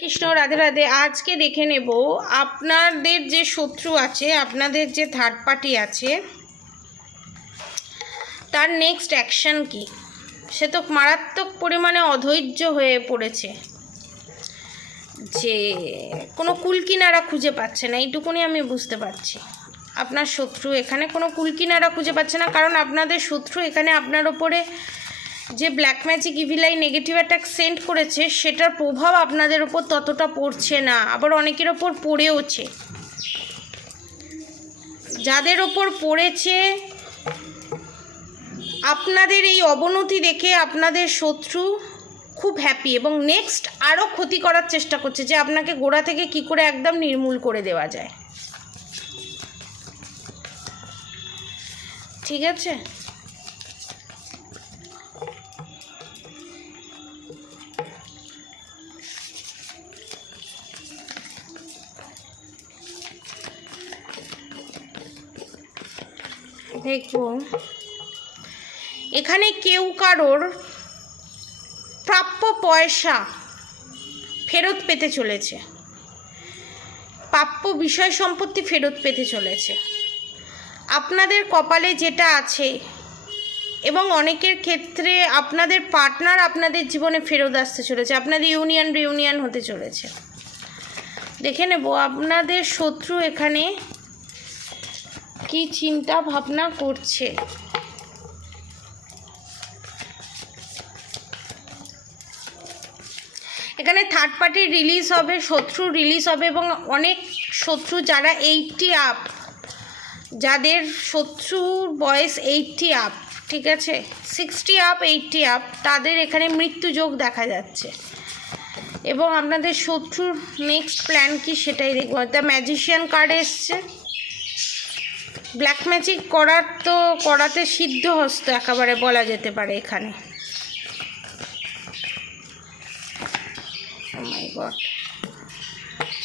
কৃষ্ণ রাধে রাধে। আজকে দেখে নেব আপনাদের যে শত্রু আছে, আপনাদের যে থার্ড পার্টি আছে, তার নেক্সট অ্যাকশন কি। সে তো মারাত্মক পরিমাণে অধৈর্য হয়ে পড়েছে, যে কোনো কুলকিনারা খুঁজে পাচ্ছে না, এইটুকুনি আমি বুঝতে পারছি। আপনার শত্রু এখানে কোনো কুলকিনারা খুঁজে পাচ্ছে না, কারণ আপনাদের শত্রু এখানে আপনার ওপরে যে black magic evil eye negative attack send করেছে, সেটার প্রভাব আপনাদের ওপর ততটা পড়ছে না, আবার অনেকের ওপর পড়েওছে। যাদের ওপর পড়েছে, আপনাদের এই অবনতি দেখে আপনাদের শত্রু খুব হ্যাপি এবং নেক্সট আরও ক্ষতি করার চেষ্টা করছে, যে আপনাকে গোড়া থেকে কি করে একদম নির্মূল করে দেওয়া যায়। ঠিক আছে, দেখব এখানে কেউ কারোর প্রাপ্য পয়সা ফেরত পেতে চলেছে, প্রাপ্য বিষয় সম্পত্তি ফেরত পেতে চলেছে। আপনাদের কপালে যেটা আছে, এবং অনেকের ক্ষেত্রে আপনাদের পার্টনার আপনাদের জীবনে ফেরত আসতে চলেছে, আপনাদের ইউনিয়ন রিউনিয়ন হতে চলেছে। দেখে নেব আপনাদের শত্রু এখানে কি চিন্তা ভাবনা করছে। এখানে থার্ড পার্টি রিলিজ হবে, শত্রু রিলিজ হবে, এবং অনেক শত্রু যারা 80 আপ, যাদের শত্রুর বয়স 80 আপ, ঠিক আছে, 60 আপ 80 আপ, তাদের এখানে মৃত্যুযোগ দেখা যাচ্ছে। এবং আপনাদের শত্রুর নেক্সট প্ল্যান কি সেটাই দেখব। দ্য ম্যাজিশিয়ান কার্ড এসছে। ব্ল্যাক ম্যাজিক করাতে সিদ্ধহস্ত একেবারে বলা যেতে পারে এখানে। Oh my God.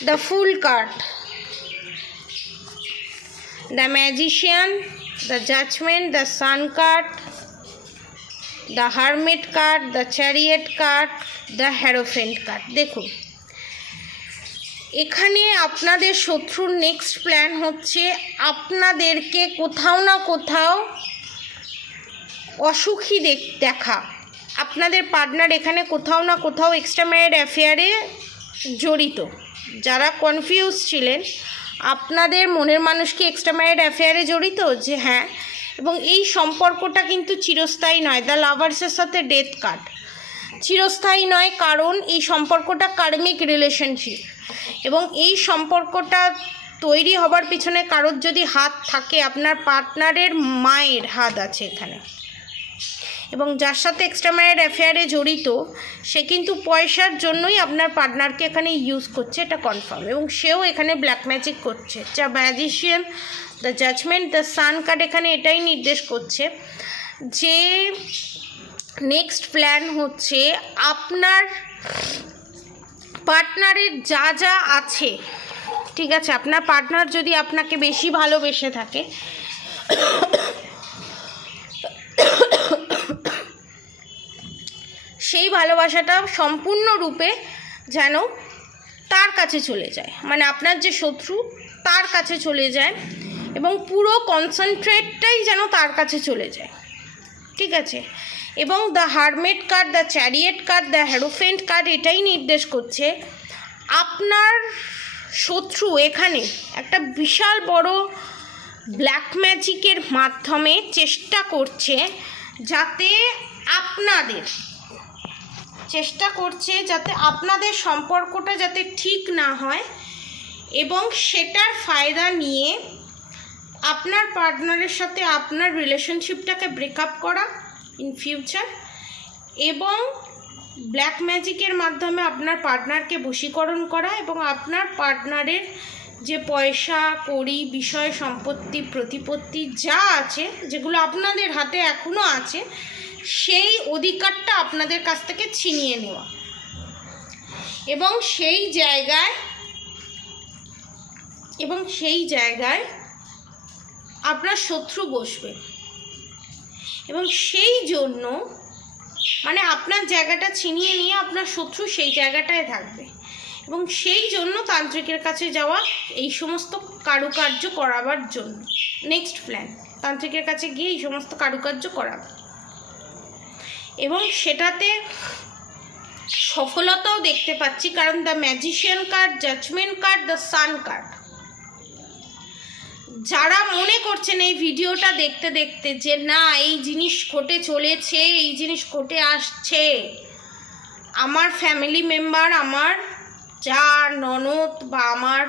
The Fool card, the Magician, the Judgment, the Sun card, the Hermit card, the Chariot card, the Hierophant card. দেখুন এখানে আপনাদের শত্রুর নেক্সট প্ল্যান হচ্ছে আপনাদেরকে কোথাও না কোথাও অসুখী দেখা। আপনাদের পার্টনার এখানে কোথাও না কোথাও এক্সট্রা ম্যারিড অ্যাফেয়ারে জড়িত। যারা কনফিউজ ছিলেন, আপনাদের মনের মানুষ কি এক্সট্রা ম্যারিড অ্যাফেয়ারে জড়িত, যে হ্যাঁ, এবং এই সম্পর্কটা কিন্তু চিরস্থায়ী নয়। দ্য লাভার্সের সাথে ডেথ কার্ড, চিরস্থায়ী নয়, কারণ এই সম্পর্কটা কার্মিক রিলেশনশিপ, এবং এই সম্পর্কটা তৈরি হবার পিছনে কারোর যদি হাত থাকে, আপনার পার্টনারের মায়ের হাত আছে এখানে। এবং যার সাথে এক্সট্রা ম্যারিড অ্যাফেয়ারে জড়িত, সে কিন্তু পয়সার জন্যই আপনার পার্টনারকে এখানে ইউজ করছে, এটা কনফার্ম। এবং সেও এখানে ব্ল্যাক ম্যাজিক করছে। যা magician, the judgement, the sun card এখানে এটাই নির্দেশ করছে যে নেক্সট প্ল্যান হচ্ছে আপনার পার্টনারের যা যা আছে, ঠিক আছে, আপনার পার্টনার যদি আপনাকে বেশি ভালোবেসে থাকে, সেই ভালোবাসাটা সম্পূর্ণরূপে যেন তার কাছে চলে যায়, মানে আপনার যে শত্রু তার কাছে চলে যায়, এবং পুরো কনসেন্ট্রেটটাই যেন তার কাছে চলে যায়। ঠিক আছে, এবং the hermit card, the chariot card, the হ্যারোফেন্ট card এটাই নির্দেশ করছে আপনার শত্রু এখানে একটা বিশাল বড় ব্ল্যাক ম্যাজিকের মাধ্যমে চেষ্টা করছে যাতে আপনাদের সম্পর্কটা যাতে ঠিক না হয়, এবং সেটার ফায়দা নিয়ে আপনার পার্টনারের সাথে আপনার রিলেশনশিপটাকে ব্রেকআপ করা ইন ফিউচার, এবং ব্ল্যাক ম্যাজিকের মাধ্যমে আপনার পার্টনারকে বশীকরণ করা, এবং আপনার পার্টনারের যে পয়সা কড়ি বিষয় সম্পত্তি প্রতিপত্তি যা আছে, যেগুলো আপনাদের হাতে এখনও আছে, সেই অধিকারটা আপনাদের কাছ থেকে ছিনিয়ে নেওয়া। এবং সেই জায়গায় আপনার শত্রু বসবে, এবং সেই জন্য মানে আপনার জায়গাটা ছিনিয়ে নিয়ে আপনার শত্রু সেই জায়গাটায় থাকবে। এবং সেই জন্য তান্ত্রিকের কাছে যাওয়া, এই সমস্ত কারুকার্য করাবার জন্য। নেক্সট প্ল্যান, তান্ত্রিকের কাছে গিয়ে এই সমস্ত কারুকার্য করাবে এবং সেটাতে সফলতাও দেখতে পাচ্ছি, কারণ the magician card, judgement card, the sun card. যারা মনে করছেন এই ভিডিওটা দেখতে দেখতে যে না এই জিনিস ঘটে চলেছে, এই জিনিস ঘটে আসছে, আমার ফ্যামিলি মেম্বার, আমার যা ননদ বা আমার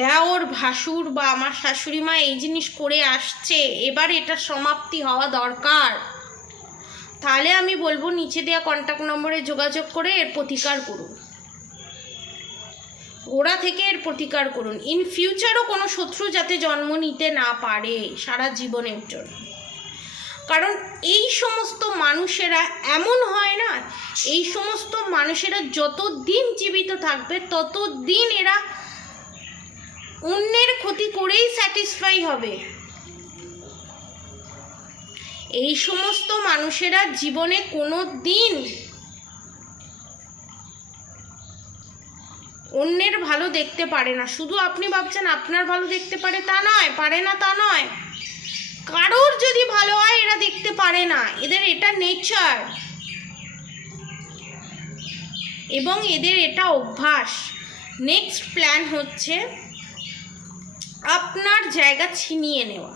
দেওর ভাসুর বা আমার শাশুড়ি মা এই জিনিস করে আসছে, এবার এটা সমাপ্তি হওয়া দরকার, তাহলে আমি বলবো নিচে দেওয়া কন্ট্যাক্ট নম্বরে যোগাযোগ করে এর প্রতিকার করুন, গোড়া থেকে এর প্রতিকার করুন। ইন ফিউচারও কোনো শত্রু যাতে জন্ম নিতে না পারে সারা জীবনের জন্য। কারণ এই সমস্ত মানুষেরা এমন হয় না, এই সমস্ত মানুষেরা যত দিন জীবিত থাকবে তত দিন এরা অন্যের ক্ষতি করেই স্যাটিসফাই হবে। এই সমস্ত মানুষেরা জীবনে কোনো দিন অন্যের ভালো দেখতে পারে না। শুধু আপনি ভাবছেন আপনার ভালো দেখতে পারে তা নয়, পারে না তা নয়, কারোর যদি ভালো হয় এরা দেখতে পারে না, এদের এটা নেচার এবং এদের এটা অভ্যাস। নেক্সট প্ল্যান হচ্ছে আপনার জায়গা ছিনিয়ে নেওয়া,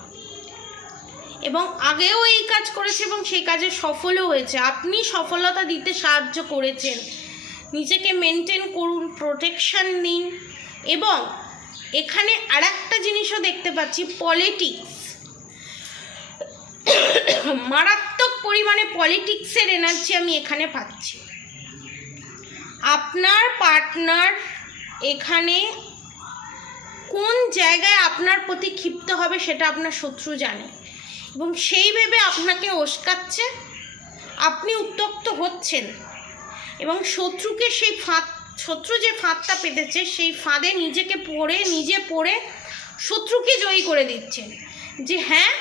এবং আগেও এই কাজ করেছে এবং সেই কাজে সফলও হয়েছে। আপনি সফলতা দিতে সাহায্য করেছেন, নিজেকে মেনটেন করুন, প্রোটেকশন নিন। এবং এখানে আর একটা জিনিসও দেখতে পাচ্ছি, পলিটিক্স, মারাত্মক পরিমাণে পলিটিক্সের এনার্জি আমি এখানে পাচ্ছি। আপনার পার্টনার এখানে কোন জায়গায় আপনার প্রতি ক্ষিপ্ত হবে সেটা আপনার শত্রু জানে এবং সেই ভেবে আপনাকে উস্কাচ্ছে, আপনি উত্ত্যক্ত হচ্ছেন এবং শত্রুকে সেই শত্রু যে ফাঁদটা পেতেছে সেই ফাঁদে নিজে পড়ে শত্রুকে জয়ী করে দিচ্ছেন যে হ্যাঁ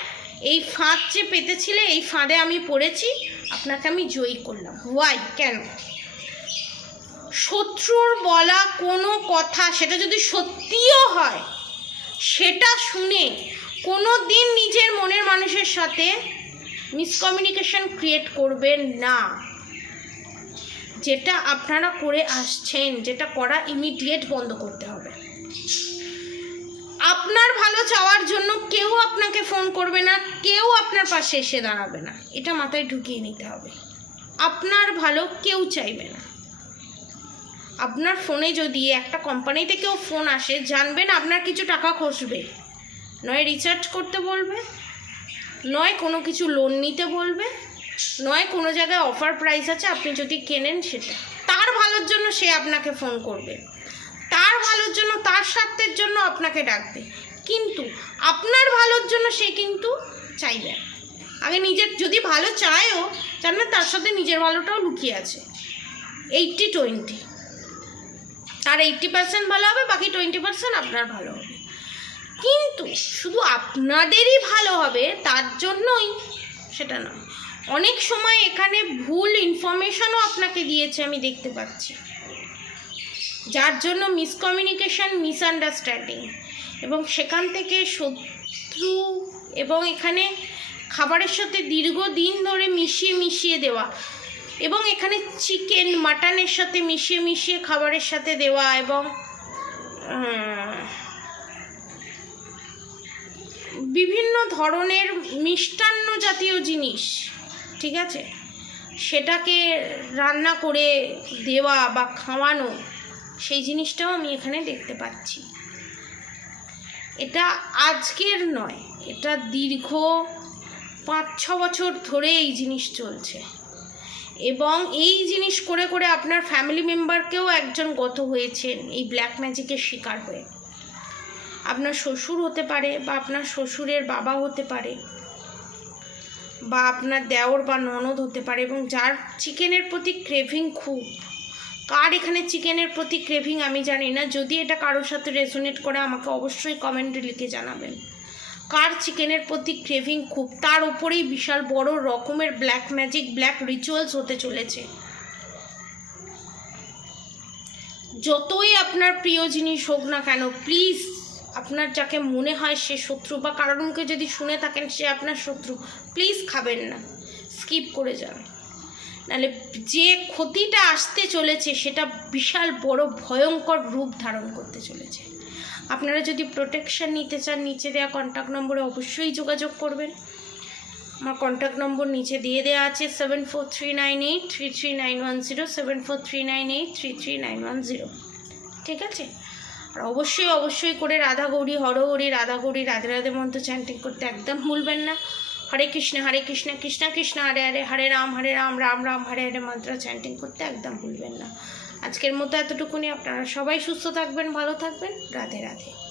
এই ফাঁদ যে পেতেছিলে, এই ফাঁদে আমি পড়েছি, আপনাকে আমি জয়ী করলাম। ওয়াই? কেন? শত্রুর বলা কোনো কথা সেটা যদি সত্যিও হয়, সেটা শুনে কোনো দিন নিজের মনের মানুষের সাথে মিসকমিউনিকেশন ক্রিয়েট করবেন না। যেটা আপনারা করে আসছেন, যেটা করা ইমিডিয়েট বন্ধ করতে হবে। আপনার ভালো চাওয়ার জন্য কেউ আপনাকে ফোন করবে না, কেউ আপনার পাশে এসে দাঁড়াবে না, এটা মাথায় ঢুকিয়ে নিতে হবে। আপনার ভালো কেউ চাইবে না। আপনার ফোনে যদি একটা কোম্পানি থেকেও ফোন আসে, জানবেন আপনার কিছু টাকা খসবে, নয় রিচার্জ করতে বলবে, নয় কোনো কিছু লোন নিতে বলবে, নয় কোনো জায়গায় অফার প্রাইস আছে আপনি যদি কেনেন সেটা। তার ভালোর জন্য সে আপনাকে ফোন করবে, তার ভালোর জন্য, তার স্বার্থের জন্য আপনাকে ডাকবে, কিন্তু আপনার ভালোর জন্য সে কিন্তু চাইবে। আগে নিজের যদি ভালো চায়ও, জানবেন তার সাথে নিজের ভালোটাও লুকিয়ে আছে। 80-20, তার 80% ভালো হবে, বাকি 20% আপনার ভালো হবে। কিন্তু শুধু আপনাদেরই ভালো হবে তার জন্যই সেটা নয়। অনেক সময় এখানে ভুল ইনফরমেশনও আপনাকে দিয়েছে আমি দেখতে পাচ্ছি, যার জন্য মিসকমিউনিকেশন, মিসআন্ডারস্ট্যান্ডিং, এবং সেখান থেকে শত্রু, এবং এখানে খাবারের সাথে দীর্ঘদিন ধরে মিশিয়ে দেওয়া, এবং এখানে চিকেন মাটনের সাথে মিশিয়ে খাবারের সাথে দেওয়া, এবং বিভিন্ন ধরনের মিষ্টান্ন জাতীয় জিনিস, ঠিক আছে, সেটাকে রান্না করে দেওয়া বা খাওয়ানো, সেই জিনিসটাও আমি এখানে দেখতে পাচ্ছি। এটা আজকের নয়, এটা দীর্ঘ 5-6 বছর ধরে এই জিনিস চলছে, এবং এই জিনিস করে করে আপনার ফ্যামিলি মেম্বারকেও একজন গত হয়েছেন এই ব্ল্যাক ম্যাজিকের শিকার হয়ে। আপনার শ্বশুর হতে পারে, বা আপনার শ্বশুরের বাবা হতে পারে, বা আপনার দেওর বা ননদ হতে পারে, এবং যার চিকেনের প্রতি ক্রেভিং খুব। কার এখানে চিকেনের প্রতি ক্রেভিং আমি জানি না, যদি এটা কারোর সাথে রেজোনেট করে আমাকে অবশ্যই কমেন্টে লিখে জানাবেন। কার চিকেনের প্রতি ক্রেভিং খুব, তার উপরেই বিশাল বড় রকমের ব্ল্যাক ম্যাজিক, ব্ল্যাক রিচুয়ালস হতে চলেছে। যতই আপনার প্রিয় জিনিস হোক না কেন, প্লিজ আপনার যাকে মনে হয় সে শত্রু বা কারোর মুখে যদি শুনে থাকেন সে আপনার শত্রু, প্লিজ খাবেন না, স্কিপ করে যান। নাহলে যে ক্ষতিটা আসতে চলেছে সেটা বিশাল বড় ভয়ঙ্কর রূপ ধারণ করতে চলেছে। আপনারা যদি প্রোটেকশন নিতে চান নিচে দেওয়া কন্ট্যাক্ট নম্বরে অবশ্যই যোগাযোগ করবেন। আমার কন্ট্যাক্ট নম্বর নিচে দিয়ে দেওয়া আছে 7439833910, 7439833910। ঠিক আছে? আর অবশ্যই করে রাধা গৌরী হরহরি, রাধা গৌরী রাধে রাধে মন্ত্র চ্যান্টিং করতে একদম ভুলবেন না। হরে কৃষ্ণ কৃষ্ণ কৃষ্ণ হরে হরে, হরে রাম রাম রাম হরে হরে মন্ত্র চ্যান্টিং করতে একদম ভুলবেন না। আজকের মতো এতটুকুনি। আপনারা সবাই সুস্থ থাকবেন, ভালো থাকবেন। রাধে রাধে।